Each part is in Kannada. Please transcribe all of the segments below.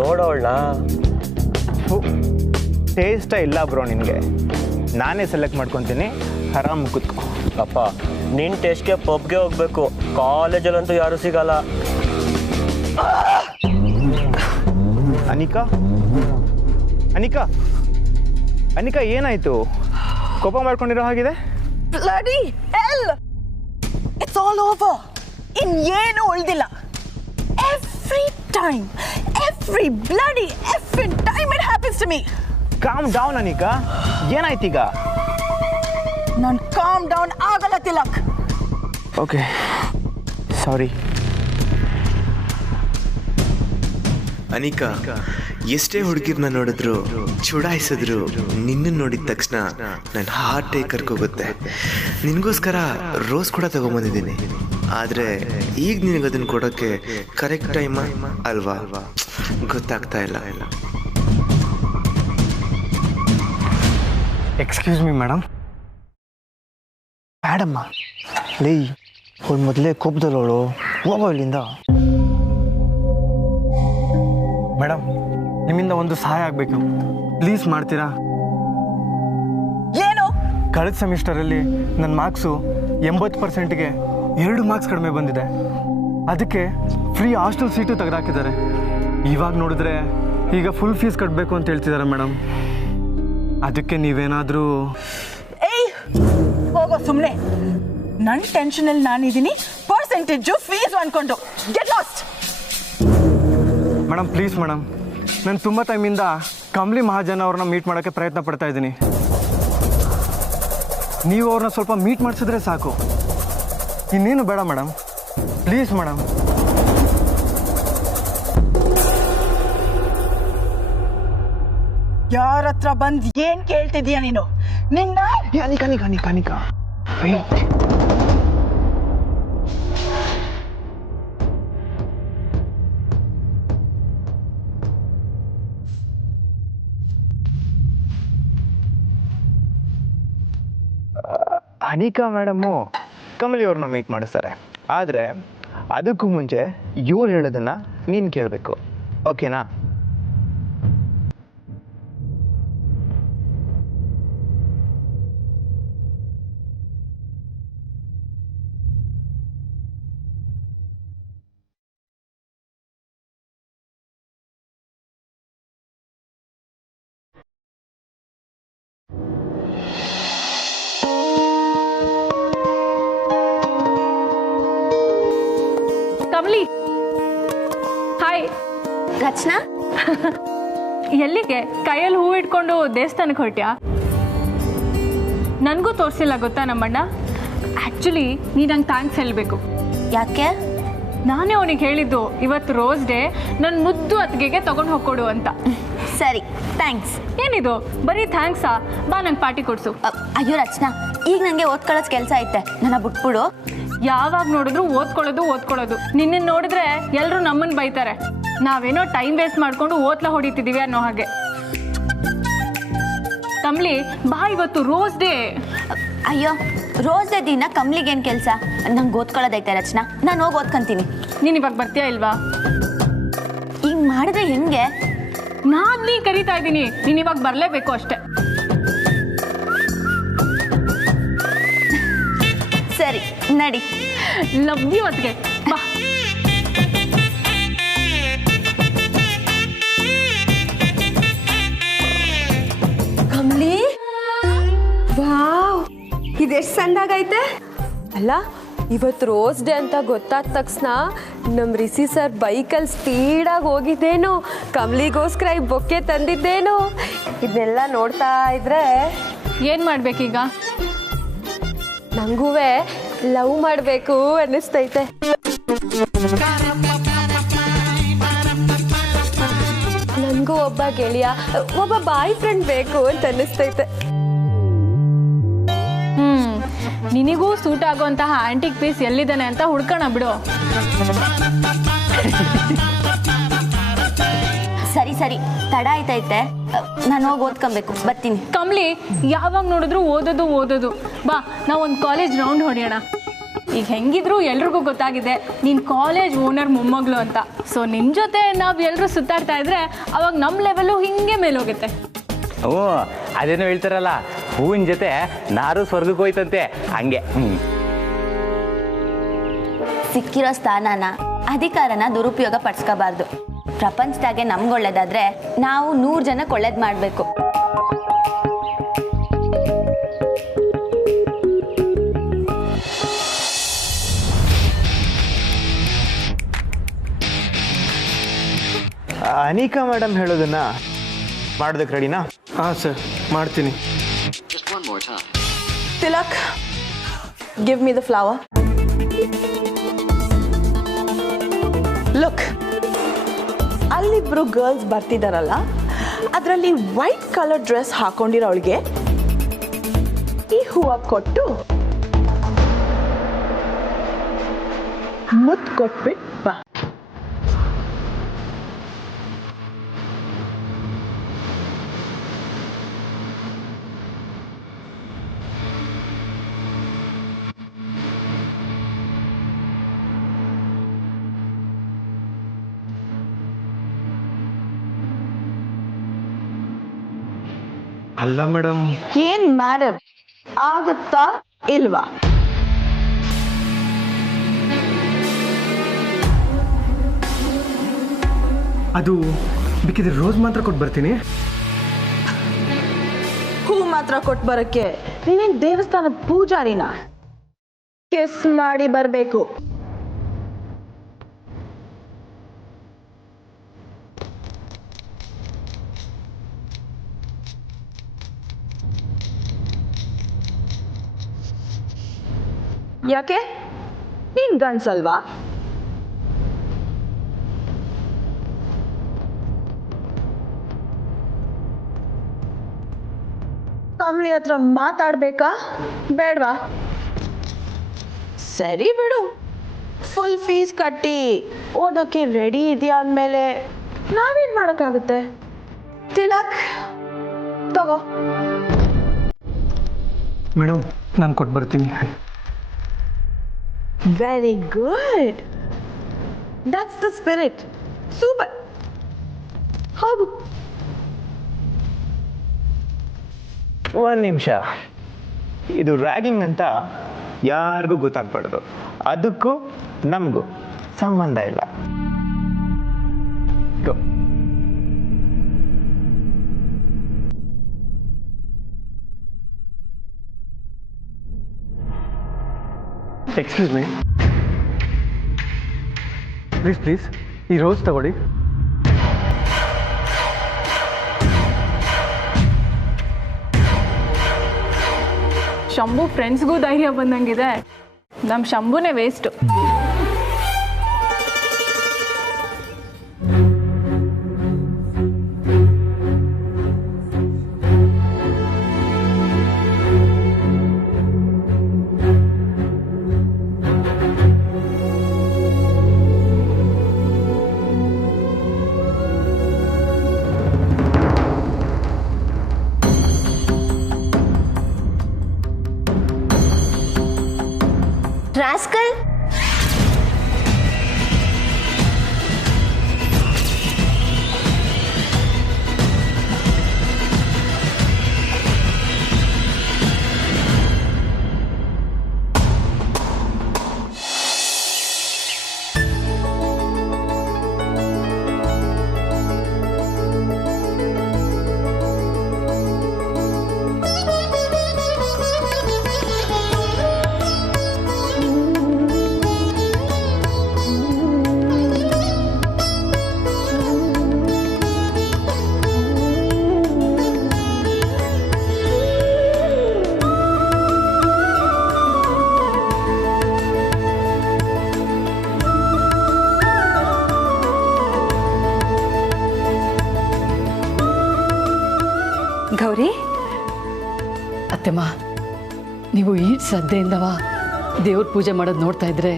ನೋಡೋಣ. ಟೇಸ್ಟ ಇಲ್ಲ ಬ್ರೋ ನಿನಗೆ. ನಾನೇ ಸೆಲೆಕ್ಟ್ ಮಾಡ್ಕೊತೀನಿ, ಆರಾಮ್ ಕೂತ್ಕೊ. ಅಪ್ಪ ನಿನ್ನ ಟೇಸ್ಟ್ಗೆ ಪಬ್ಗೆ ಹೋಗ್ಬೇಕು, ಕಾಲೇಜಲ್ಲಂತೂ ಯಾರೂ ಸಿಗಲ್ಲ. ಅನಿಕಾ ಅನಿಕಾ ಅನಿಕಾ ಏನಾಯ್ತು? ಕೋಪ ಮಾಡ್ಕೊಂಡಿರೋ ಹಾಗಿದೆ. Bloody hell! It's all over. ಇನ್ನೇನು ಉಳಿದಿಲ್ಲ. Every bloody effing time it happens to me. Calm down Anika, ಏನಾಯ್ತೀಗ? ನಾನು ಕಾಮ್ ಡೌನ್ ಆಗಲ್ಲ ತಿಲಕ್. Okay sorry. ಅನಿಕಾ, ಎಷ್ಟೇ ಹುಡುಗಿರ್ನ ನೋಡಿದ್ರು ಚುಡಾಯಿಸಿದ್ರು ನಿನ್ನ ನೋಡಿದ ತಕ್ಷಣ ನನ್ನ ಹಾರ್ಟೇ ಕರ್ಕೋಗುತ್ತೆ. ನಿನಗೋಸ್ಕರ ರೋಸ್ ಕೂಡ ತಗೊಂಬಂದಿದ್ದೀನಿ. ಆದರೆ ಈಗ ನಿನಗದನ್ನು ಕೊಡೋಕ್ಕೆ ಕರೆಕ್ಟ್ ಟೈಮ್ ಅಲ್ವಾ ಗೊತ್ತಾಗ್ತಾ ಇಲ್ಲ. Excuse me madam. ಮೇಡಮ್ಮ ಲೇ, ಅವಳು ಮೊದಲೇ ಕೋಪದಲ್ಲವಳು, ಹೋಗೋ ಇಲ್ಲಿಂದ. ಮೇಡಮ್, ನಿಮ್ಮಿಂದ ಒಂದು ಸಹಾಯ ಆಗಬೇಕು, ಪ್ಲೀಸ್ ಮಾಡ್ತೀರಾ? ಏನು? ಕಳೆದ ಸೆಮಿಸ್ಟರಲ್ಲಿ ನನ್ನ ಮಾರ್ಕ್ಸು 80%ಗೆ 2 ಮಾರ್ಕ್ಸ್ ಕಡಿಮೆ ಬಂದಿದೆ. ಅದಕ್ಕೆ ಫ್ರೀ ಹಾಸ್ಟೆಲ್ ಸೀಟು ತೆಗೆದಾಕಿದ್ದಾರೆ. ಇವಾಗ ನೋಡಿದ್ರೆ ಈಗ ಫುಲ್ ಫೀಸ್ ಕಟ್ಟಬೇಕು ಅಂತ ಹೇಳ್ತಿದ್ದಾರೆ ಮೇಡಮ್. ಅದಕ್ಕೆ ನೀವೇನಾದರೂ... ಏಯ್ ಹೋಗೋ ಸುಮ್ಮನೆ. ನನ್ನ ಟೆನ್ಷನಲ್ಲಿ ನಾನಿದ್ದೀನಿ, ಪರ್ಸೆಂಟೇಜು ಫೀಸು ಅನ್ಕೊಂಡು. Get lost. Madam please madam, ನಾನು ತುಂಬ ಟೈಮಿಂದ ಕಮಲಿ ಮಹಾಜನ್ ಅವ್ರನ್ನ ಮೀಟ್ ಮಾಡೋಕ್ಕೆ ಪ್ರಯತ್ನ ಪಡ್ತಾ ಇದ್ದೀನಿ. ನೀವು ಅವ್ರನ್ನ ಸ್ವಲ್ಪ ಮೀಟ್ ಮಾಡಿಸಿದ್ರೆ ಸಾಕು, ಇನ್ನೇನು ಬೇಡ ಮೇಡಮ್. Please madam. ಯಾರ ಹತ್ರ ಬಂದು ಏನ್ ಕೇಳ್ತಿದೀಯ ನೀನು? ನಿನ್ನ ಅನಿಕಾ ವೆಯ್ಟ್. ಅನಿಕಾ ಮೇಡಮ್ಮು ಕಮಲಿ ಅವ್ರನ್ನ ಮೀಟ್ ಮಾಡಿಸ್ತಾರೆ. ಆದರೆ ಅದಕ್ಕೂ ಮುಂಚೆ ಇವ್ರು ಹೇಳೋದನ್ನು ನೀನು ಕೇಳಬೇಕು, ಓಕೆನಾ? ಕಮಲಿ, ಹಾಯ್. ರಚನಾ, ಎಲ್ಲಿಗೆ? ಕೈಯಲ್ಲಿ ಹೂ ಇಟ್ಕೊಂಡು ದೇವಸ್ಥಾನಕ್ಕೆ ಹೊರಟ್ಯಾ? ನನಗೂ ತೋರಿಸಿಲ್ಲ ಗೊತ್ತಾ ನಮ್ಮಣ್ಣ. ಆ್ಯಕ್ಚುಲಿ ನೀ ನಂಗೆ ಥ್ಯಾಂಕ್ಸ್ ಹೇಳಬೇಕು. ಯಾಕೆ? ನಾನೇ ಅವನಿಗೆ ಹೇಳಿದ್ದು ಇವತ್ತು ರೋಸ್ ಡೇ, ನನ್ನ ಮುದ್ದು ಅತ್ತಿಗೆಗೆ ತೊಗೊಂಡು ಹೋಗ್ಕೊಡು ಅಂತ. ಸರಿ, ಥ್ಯಾಂಕ್ಸ್. ಏನಿದು ಬರೀ ಥ್ಯಾಂಕ್ಸಾ? ಬಾ ನಂಗೆ ಪಾರ್ಟಿ ಕೊಡಿಸು. ಅಯ್ಯೋ ರಚನಾ, ಈಗ ನನಗೆ ಓದ್ಕೊಳ್ಳೋದು ಕೆಲಸ ಐತೆ, ನನ್ನ ಬಿಟ್ಬಿಡು. ಯಾವಾಗ ನೋಡಿದ್ರು ಓದ್ಕೊಳ್ಳೋದು. ನಿನ್ನನ್ನು ನೋಡಿದ್ರೆ ಎಲ್ಲರೂ ನಮ್ಮನ್ನು ಬೈತಾರೆ, ನಾವೇನೋ ಟೈಮ್ ವೇಸ್ಟ್ ಮಾಡ್ಕೊಂಡು ಓದ್ಲ ಹೊಡಿತಿದ್ದೀವಿ ಅನ್ನೋ ಹಾಗೆ. ಕಮಲಿ ಬಾ, ಇವತ್ತು ರೋಸ್ ಡೇ. ಅಯ್ಯೋ, ರೋಸ್ ಡೇ ದಿನ ಕಮ್ಲಿಗೇನು ಕೆಲಸ? ನಂಗೆ ಓದ್ಕೊಳ್ಳೋದೈತೆ ರಚನಾ, ನಾನು ಹೋಗಿ ಓದ್ಕೊಂತೀನಿ. ನೀನು ಇವಾಗ ಬರ್ತೀಯಾ ಇಲ್ವಾ? ಈಗ ಮಾಡಿದ್ರೆ ಹೆಂಗೆ? ನೀ ಕರೀತಾ ಇದ್ದೀನಿ, ನೀನು ಇವಾಗ ಬರಲೇಬೇಕು ಅಷ್ಟೆ. ಸರಿ ನಡಿ. ಲವ್ ಯು ಅತ್ತಿಗೆ, ಬಾ. ಕಮಲಿ, ವಾವ್, ಇದೆಷ್ಟು ಸಂದಾಗೈತೆ ಅಲ್ಲ. ಇವತ್ತು ರೋಸ್ ಡೇ ಅಂತ ಗೊತ್ತಾದ ತಕ್ಷಣ ನಮ್ಮ ರಿಸಿ ಸರ್ ಬೈಕಲ್ಲಿ ಸ್ಪೀಡಾಗಿ ಹೋಗಿದ್ದೇನು, ಕಮಲಿಗೋಸ್ಕರ ಈ ಬೊಕ್ಕೆ ತಂದಿದ್ದೇನು, ಇದನ್ನೆಲ್ಲ ನೋಡ್ತಾ ಇದ್ರೆ ಏನು ಮಾಡ್ಬೇಕೀಗ? ನಂಗೂ ಲವ್ ಮಾಡಬೇಕು ಅನ್ನಿಸ್ತೈತೆ. ನನಗೂ ಒಬ್ಬ ಗೆಳೆಯ, ಒಬ್ಬ ಬಾಯ್ ಫ್ರೆಂಡ್ ಬೇಕು ಅಂತ ಅನ್ನಿಸ್ತೈತೆ. ನಿನಗೂ ಸೂಟ್ ಆಗುವಂತಹ ಆಂಟಿಕ್ ಪೀಸ್ ಎಲ್ಲಿದ್ದಾನೆ ಅಂತ ಹುಡ್ಕೋಣ ಬಿಡು. ಸರಿ ಸರಿ, ತಡ ಆಯ್ತೈತೆ, ನಾನು ಹೋಗಿ ಓದ್ಕೊಬೇಕು, ಬರ್ತೀನಿ. ಕಮಲಿ, ಯಾವಾಗ ನೋಡಿದ್ರು ಓದೋದು. ಬಾ, ನಾವು ಒಂದು ಕಾಲೇಜ್ ರೌಂಡ್ ಹೊಡೆಯೋಣ. ಈಗ ಹೆಂಗಿದ್ರು ಎಲ್ರಿಗೂ ಗೊತ್ತಾಗಿದೆ ನೀನು ಕಾಲೇಜ್ ಓನರ್ ಮೊಮ್ಮಗಳು ಅಂತ. ಸೊ ನಿಮ್ಮ ಜೊತೆ ನಾವು ಎಲ್ಲರೂ ಸುತ್ತಾಡ್ತಾ ಇದ್ರೆ ಅವಾಗ ನಮ್ಮ ಲೆವೆಲ್ಲು ಹಿಂಗೆ ಮೇಲೋಗುತ್ತೆ. ಓ ಅದೇನೋ ಹೇಳ್ತಾರಲ್ಲ, ಹೂವಿನ ಜೊತೆ ನಾರು ಸ್ವರ್ಗಕ್ಕೆ ಹೋಯ್ತಂತೆ, ಹಂಗೆ. ಸಿಕ್ಕಿರೋ ಸ್ಥಾನನ ಅಧಿಕಾರನ ದುರುಪಯೋಗ ಪಡಿಸ್ಕೋಬಾರ್ದು. ಪ್ರಪಂಚದಾಗೆ ನಮ್ಗೆ ಒಳ್ಳೇದಾದ್ರೆ ನಾವು 100 ಜನಕ್ಕೆ ಒಳ್ಳೇದು ಮಾಡಬೇಕು. ಅನಿಕಾ ಮೇಡಮ್ ಹೇಳೋದನ್ನ ಮಾಡೋದಕ್ಕೆ ರೆಡಿನಾ? ಹಾಂ ಸರ್, ಮಾಡ್ತೀನಿ. Tilak, give me the flower. Look, ಅಲ್ಲಿಬ್ರು ಗರ್ಲ್ಸ್ ಬರ್ತಿದಾರಲ್ಲ, ಅದರಲ್ಲಿ ವೈಟ್ ಕಲರ್ ಡ್ರೆಸ್ ಹಾಕೊಂಡಿರೋಳಿಗೆ ಈ ಹೂವು ಕೊಟ್ಟು ಮುತ್ತು ಕೊಟ್ಬಿಟ್ಟು ಬಾ. ಅಲ್ಲ ಮೇಡಮ್, ಏನ್ ಮೇಡಮ್, ಆಗುತ್ತಾ ಇಲ್ವಾ? ಅದು ಬೇಕಿದ್ರೆ ರೋಸ್ ಮಾತ್ರ ಕೊಟ್ಟು ಬರ್ತೀನಿ. ಹೂ ಮಾತ್ರ ಕೊಟ್ಟು ಬರಕ್ಕೆ ನೀನೇನ್ ದೇವಸ್ಥಾನದ ಪೂಜಾರಿನ? ಕಿಸ್ ಮಾಡಿ ಬರ್ಬೇಕು. ಯಾಕೆ, ನೀನ್ ಗನ್ಸಲ್ವಾ? ಕಮಲಿ ಹತ್ರ ಮಾತಾಡ್ಬೇಕಾ ಬೇಡ್ವಾ? ಸರಿ ಬಿಡು, ಫುಲ್ ಫೀಸ್ ಕಟ್ಟಿ ಓದೋಕ್ಕೆ ರೆಡಿ ಇದೆಯಾ ಅಂದಮೇಲೆ ನಾವೇನ್ ಮಾಡೋಕ್ಕಾಗುತ್ತೆ? ತಿಲಕ್ ತಗೋ. ಮೇಡಮ್, ನಾನು ಕೊಟ್ಟು ಬರ್ತೀನಿ. Very good. That's the spirit. Super. ಹೋಗು. ಒಂದು ನಿಮಿಷ, ಇದು ರ್ಯಾಗಿಂಗ್ ಅಂತ ಯಾರಿಗೂ ಗೊತ್ತಾಗ್ಬಾರ್ದು. ಅದಕ್ಕೂ ನಮಗೂ ಸಂಬಂಧ ಇಲ್ಲ. Go. ಎಕ್ಸ್ಕ್ಯೂಸ್ ಮೀ, ಪ್ಲೀಸ್ ಈ ರೋಸ್ ತಗೊಳ್ಳಿ. ಶಂಭು ಫ್ರೆಂಡ್ಸ್ಗೂ ಧೈರ್ಯ ಬಂದಂಗಿದೆ, ನಮ್ಮ ಶಂಭುನೇ ವೇಸ್ಟು. ರಾಸ್ಕಲ್, ಗೌರಿ ಅತ್ತೆಮ್ಮ, ನೀವು ಈ ಶ್ರದ್ಧೆಯಿಂದವ ದೇವ್ರ ಪೂಜೆ ಮಾಡೋದು ನೋಡ್ತಾ ಇದ್ರೆ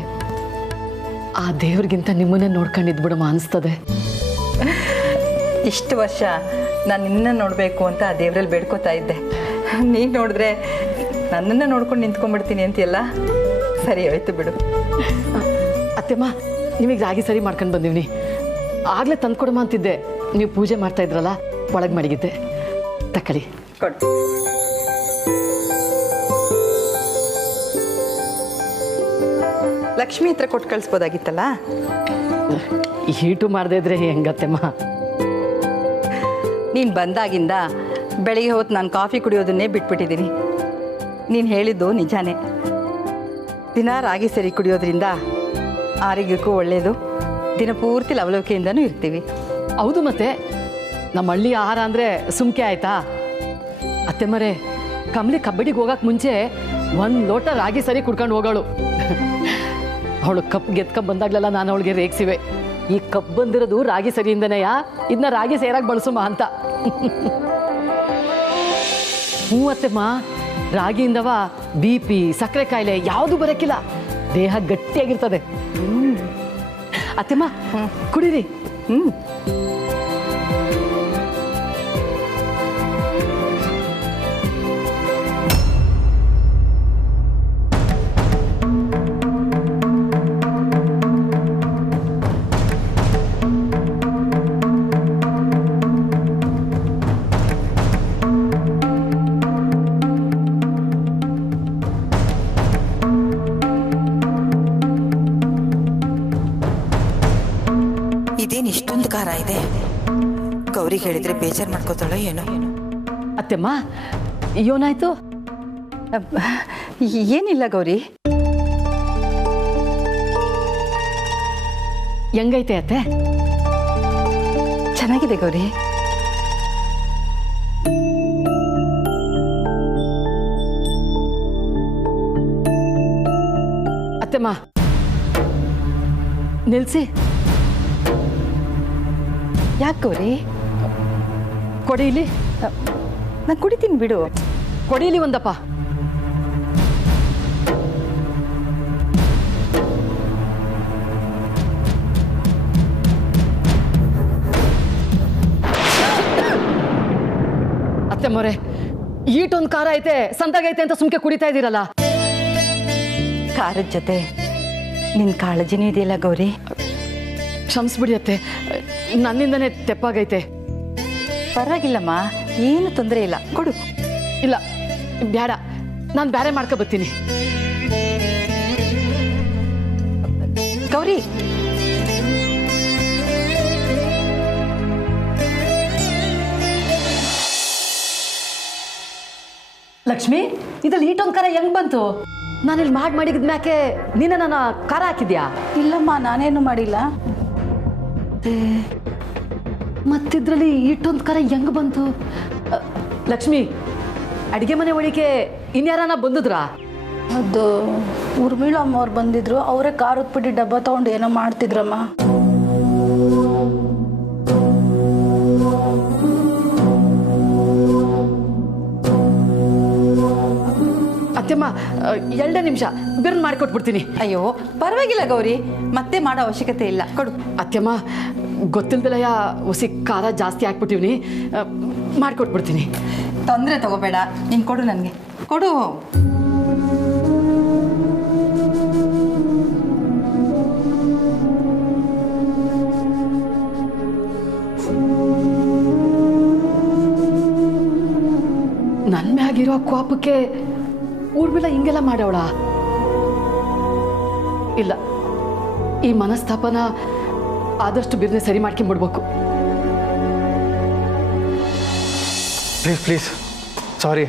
ಆ ದೇವ್ರಿಗಿಂತ ನಿಮ್ಮನ್ನೇ ನೋಡ್ಕೊಂಡಿದ್ಬಿಡಮ್ಮ ಅನಿಸ್ತದೆ. ಇಷ್ಟು ವರ್ಷ ನಾನು ನಿನ್ನ ನೋಡಬೇಕು ಅಂತ ಆ ದೇವರಲ್ಲಿ ಬೇಡ್ಕೋತಾ ಇದ್ದೆ. ನೀನು ನೋಡಿದ್ರೆ ನನ್ನನ್ನು ನೋಡ್ಕೊಂಡು ನಿಂತ್ಕೊಂಡ್ಬಿಡ್ತೀನಿ ಅಂತೀಯಲ್ಲ, ಸರಿ ಆಯ್ತು ಬಿಡು. ಅತ್ತೆಮ್ಮ ನಿಮಗೆ ರಾಗಿ ಸರಿ ಮಾಡ್ಕೊಂಡು ಬಂದೀವಿ. ಆಗಲೇ ತಂದ್ಕೊಡಮ್ಮ ಅಂತಿದ್ದೆ, ನೀವು ಪೂಜೆ ಮಾಡ್ತಾ ಇದ್ರಲ್ಲ ಒಳಗೆ ಮಡಗಿದ್ದೆ. ತಕ್ಕಳಿ ಕೊಡು. ಲಕ್ಷ್ಮಿ ಹತ್ರ ಕೊಟ್ಟು ಕಳಿಸ್ಬೋದಾಗಿತ್ತಲ್ಲ. ಹೀಟು ಮಾಡದೇ ಇದ್ರೆ ಹೆಂಗತ್ತೆಮ್ಮ? ನೀನು ಬಂದಾಗಿಂದ ಬೆಳಿಗ್ಗೆ ಹೊತ್ತು ನಾನು ಕಾಫಿ ಕುಡಿಯೋದನ್ನೇ ಬಿಟ್ಬಿಟ್ಟಿದ್ದೀನಿ. ನೀನು ಹೇಳಿದ್ದು ನಿಜಾನೇ. ದಿನ ರಾಗಿ ಸರಿ ಕುಡಿಯೋದ್ರಿಂದ ಆರೋಗ್ಯಕ್ಕೂ ಒಳ್ಳೆಯದು, ದಿನಪೂರ್ತಿ ಲವಲವಿಕೆಯಿಂದನೂ ಇರ್ತೀವಿ. ಹೌದು, ಮತ್ತೆ ನಮ್ಮ ಹಳ್ಳಿ ಆಹಾರ ಅಂದರೆ ಸುಮ್ಕೆ ಆಯ್ತಾ? ಅತ್ತೆಮ್ಮರೇ, ಕಮಲಿ ಕಬಡ್ಡಿಗೆ ಹೋಗಕ್ಕೆ ಮುಂಚೆ 1 ಲೋಟ ರಾಗಿ ಸರಿ ಕುಡ್ಕೊಂಡು ಹೋಗೋಳು. ಅವಳು ಕಪ್ ಗೆದ್ಕಪ್ ಬಂದಾಗ್ಲೆಲ್ಲ ನಾನು ಅವಳಿಗೆ ರೇಗಿಸಿವೆ, ಈ ಕಪ್ ಬಂದಿರೋದು ರಾಗಿ ಸರಿಯಿಂದನೆಯಾ, ಇದನ್ನ ರಾಗಿ ಸೇರಾಗಿ ಬಳಸುಮ ಅಂತ. ಹ್ಞೂ ಅತ್ತೆಮ್ಮ, ರಾಗಿಯಿಂದವ BP, ಸಕ್ಕರೆ ಕಾಯಿಲೆ ಯಾವುದು ಬರೋಕ್ಕಿಲ್ಲ, ದೇಹ ಗಟ್ಟಿಯಾಗಿರ್ತದೆ. ಅತ್ತೆಮ್ಮ ಕುಡೀರಿ. ಇದೇನು ಇಷ್ಟೊಂದು ಖಾರ ಇದೆ? ಗೌರಿಗೆ ಹೇಳಿದ್ರೆ ಬೇಜಾರು ಮಾಡ್ಕೋತಾಳೋ ಏನೋ. ಅತ್ತೆಮ್ಮ ಏನಾಯ್ತು? ಏನಿಲ್ಲ ಗೌರಿ. ಹೆಂಗೈತೆ ಅತ್ತೆ? ಚೆನ್ನಾಗಿದೆ ಗೌರಿ. ಅತ್ತೆಮ್ಮ ನಿಲ್ಸಿ. ಯಾಕೆ ಗೌರಿ? ಕೊಡೀಲಿ. ನಾನು ಕುಡಿತೀನಿ ಬಿಡು. ಕೊಡೀಲಿ ಒಂದಪ್ಪ. ಅತ್ತೆಮ್ಮೋರೆ, ಈಟೊಂದು ಖಾರ ಐತೆ, ಸಂದಾಗೈತೆ ಅಂತ ಸುಮ್ಕೆ ಕುಡಿತಾ ಇದ್ದೀರಲ್ಲ. ಖಾರದ ಜೊತೆ ನಿನ್ನ ಕಾಳಜಿನೂ ಇದೆಯಲ್ಲ ಗೌರಿ. ಕ್ಷಮಿಸ್ಬಿಡಿ ಅತ್ತೆ, ನನ್ನಿಂದನೇ ತೆಪ್ಪಾಗೈತೆ. ಪರವಾಗಿಲ್ಲಮ್ಮ, ಏನು ತೊಂದರೆ ಇಲ್ಲ, ಕೊಡು. ಇಲ್ಲ ಬೇಡ, ನಾನು ಬೇರೆ ಮಾಡ್ಕೊ ಬರ್ತೀನಿ. ಗೌರಿ, ಲಕ್ಷ್ಮಿ, ಇದ್ರಲ್ಲಿ ಈಟೊಂದು ಖಾರ ಹೆಂಗ್ ಬಂತು? ನಾನಿಲ್ಲಿ ಮಾಡಿದ್ಮ್ಯಾಕೆ ನೀನ ನನ್ನ ಖಾರ ಹಾಕಿದ್ಯಾ? ಇಲ್ಲಮ್ಮ, ನಾನೇನು ಮಾಡಿಲ್ಲ. ಮತ್ತಿದ್ರಲ್ಲಿ ಈಟೊಂದು ಖಾರ ಹೆಂಗ್ ಬಂತು? ಲಕ್ಷ್ಮಿ, ಅಡಿಗೆ ಮನೆ ಒಳಗೆ ಇನ್ಯಾರನ ಬಂದಿದ್ರಾ? ಅದು ಉರ್ಮಿಳಮ್ಮ ಅವ್ರು ಬಂದಿದ್ರು, ಅವರೇ ಖಾರದ ಪುಡಿ ಡಬ್ಬ ತಗೊಂಡು ಏನೋ ಮಾಡ್ತಿದ್ರಮ್ಮ. ಅತ್ತೆಮ್ಮ 2 ನಿಮಿಷ ಬಿರ್ನ್ ಮಾಡಿಕೊಟ್ಬಿಡ್ತೀನಿ. ಅಯ್ಯೋ ಪರವಾಗಿಲ್ಲ ಗೌರಿ, ಮತ್ತೆ ಮಾಡೋ ಅವಶ್ಯಕತೆ ಇಲ್ಲ, ಕೊಡು. ಅತ್ತೆಮ್ಮ ಗೊತ್ತಿಲ್ದಲಯ ಹುಸಿ ಖಾರ ಜಾಸ್ತಿ ಹಾಕ್ಬಿಟ್ಟಿವ್ನಿ, ಮಾಡಿಕೊಟ್ಬಿಡ್ತೀನಿ. ತೊಂದರೆ ತಗೋಬೇಡ, ನೀನು ಕೊಡು, ನನಗೆ ಕೊಡು. ನನ್ನ ಮ್ಯಾಗಿರೋ ಕೋಪಕ್ಕೆ ಊರ್ಮಿಳ ಹಿಂಗೆಲ್ಲ ಮಾಡವಳ? ಇಲ್ಲ, ಈ ಮನಸ್ತಾಪನ ಆದಷ್ಟು ಬಿರ್ನೆ ಸರಿ ಮಾಡ್ಕೊಂಬಿಡ್ಬೇಕು. ಪ್ಲೀಸ್ ಪ್ಲೀಸ್, ಸಾರಿ,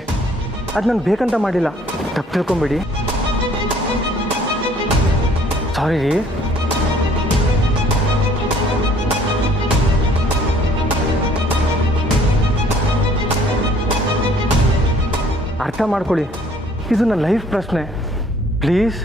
ಅದು ನಾನು ಬೇಕಂತ ಮಾಡಿಲ್ಲ, ತಪ್ಪು ತಿಳ್ಕೊಂಬಿಡಿ. ಸಾರಿ ರೀ. ಅರ್ಥ ಮಾಡ್ಕೊಳ್ಳಿ, ಇದು ನನ್ನ ಲೈಫ್ ಪ್ರಶ್ನೆ, ಪ್ಲೀಸ್.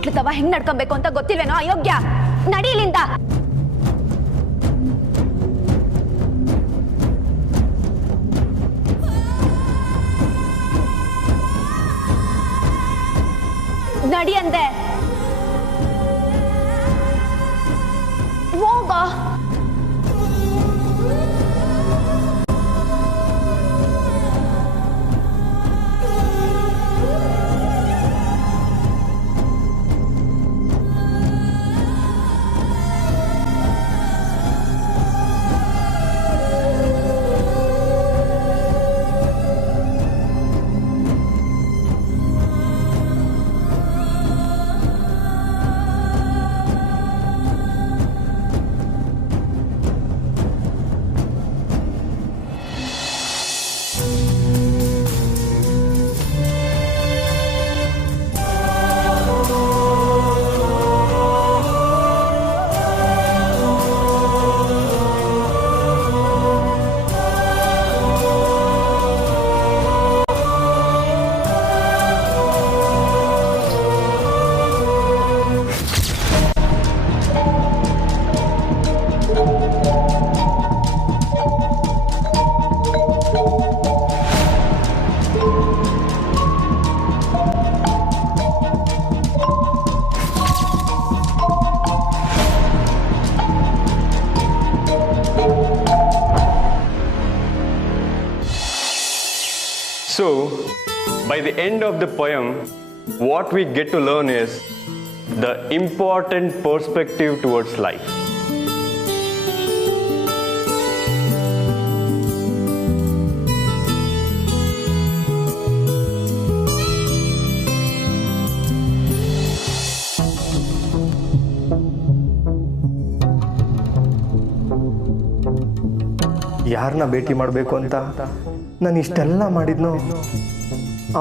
ಮಕ್ಳು ತವ ಹೆಂಗ್ ನಡ್ಕೊಬೇಕು ಅಂತ ಗೊತ್ತಿಲ್ವೇನೋ ಅಯೋಗ್ಯ. ನಡೀಲಿಂದ. ನಡಿ ಅಂದೆ. ಹೋಗ. So, by the end of the poem, what we get to learn is the important perspective towards life. ಯಾರನ್ನ ಭೇಟಿ ಮಾಡಬೇಕು ಅಂತ ನಾನು ಇಷ್ಟೆಲ್ಲ ಮಾಡಿದ್ನೋ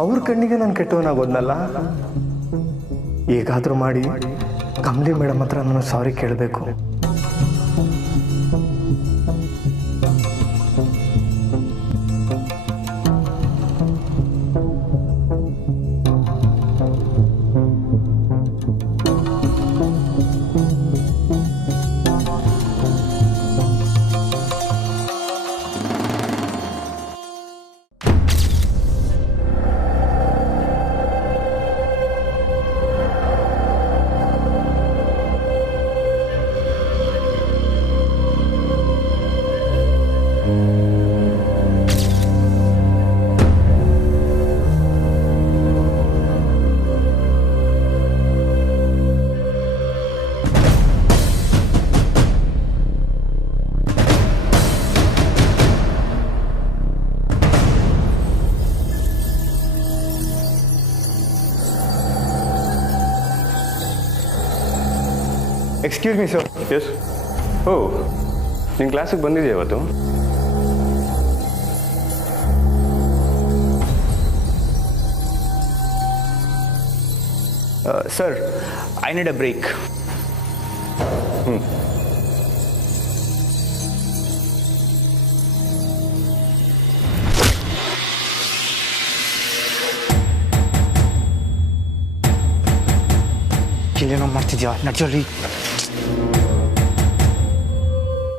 ಅವ್ರ ಕಣ್ಣಿಗೆ ನಾನು ಕೆಟ್ಟವನಾಗೋದ್ನಲ್ಲ. ಹೇಗಾದರೂ ಮಾಡಿ ಕಮಲಿ ಮೇಡಮ್ ಹತ್ರ ನಾನು ಸಾರಿ ಕೇಳಬೇಕು. Excuse me sir. ಎಸ್. ಓ, ನಿಮ್ಮ ಕ್ಲಾಸಿಗೆ ಬಂದಿದೆಯಾ ಇವತ್ತು? Sir, I need a break. ಇಲ್ಲೇನೋ ಮಾಡ್ತಿದ್ಯಾ? ನಡ್ಜೋರಿ.